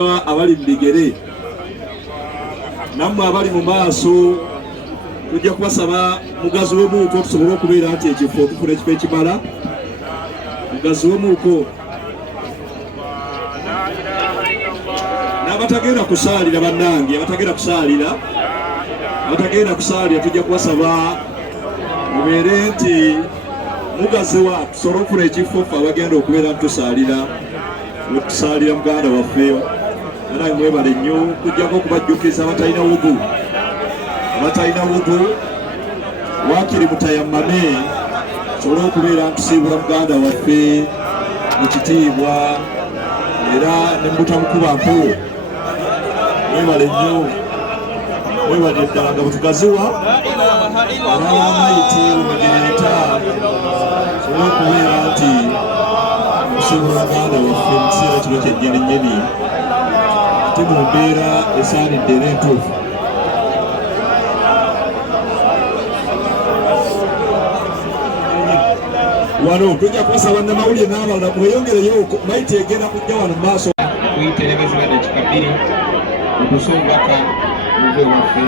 abali mu bigere nammwe abali mu maaso tujja kubasaba mugaziwemuuko tusobole okubeera nti ekifo tufuna ekifo ekimala. Mugaziwemuuko n'abatagenda kusaalira bannange, abatagenda kusaalira tujja kubasaba mubeere nti mugaziwa tusobole okufuna ekifo ffe abagenda okubeera ntusaalira wetusaalira muganda waffe. Naye mwebale nnyo kujjako okubajjukiza abatalina wudu wakiri mutayammame tusobole okubeera ntusiibula muganda waffe mu kitiibwa era ne mutamukuba mpulo. Mwebale nnyo, mwebale ddala nga bwetugaziwa olw'amayiti omugereta tusobole okubeera nti tusiibula muganda waffe mu kiseera kino ky'ejjenennyeni ate mu mbeera esaanidde era entuufu. Wano tujja kubasaba namawulire n'abalala mweyongereyo mayiti egenda kujja wano mu maaso kuyitelebezebwa ekikabiri okusongaka mugwe waffe